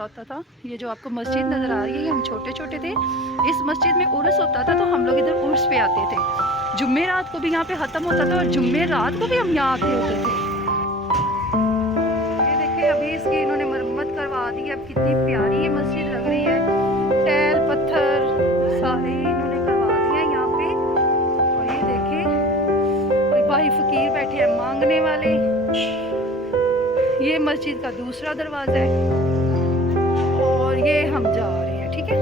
होता था। ये जो आपको मस्जिद नज़र आ रही है, हम छोटे छोटे थे, इस मस्जिद में उर्स होता था, तो हम लोग इधर उर्स पे आते थे। जुम्मे रात को भी यहाँ पे ख़त्म होता था और जुम्मे रात को भी हम यहाँ आते होते थे। ये देखें, अभी इसकी इन्होंने मरम्मत करवा दी है। अब कितनी प्यारी ये मस्जिद लग रही है। टैल पत्थर सारे इन्होंने करवा दिए हैं यहाँ पे। और ये देखें, कोई भाई फकीर बैठे हैं मांगने वाले। ये मस्जिद का दूसरा दरवाज़ा है और ये हम जा रहे हैं। ठीक है,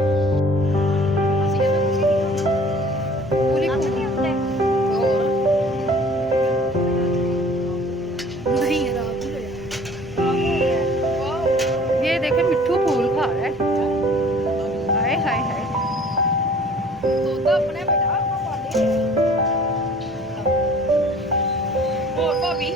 ये देखे मिट्ठू फूल खा रहा है। हाय हाय हाय, तोता अपने बेटा और भाभी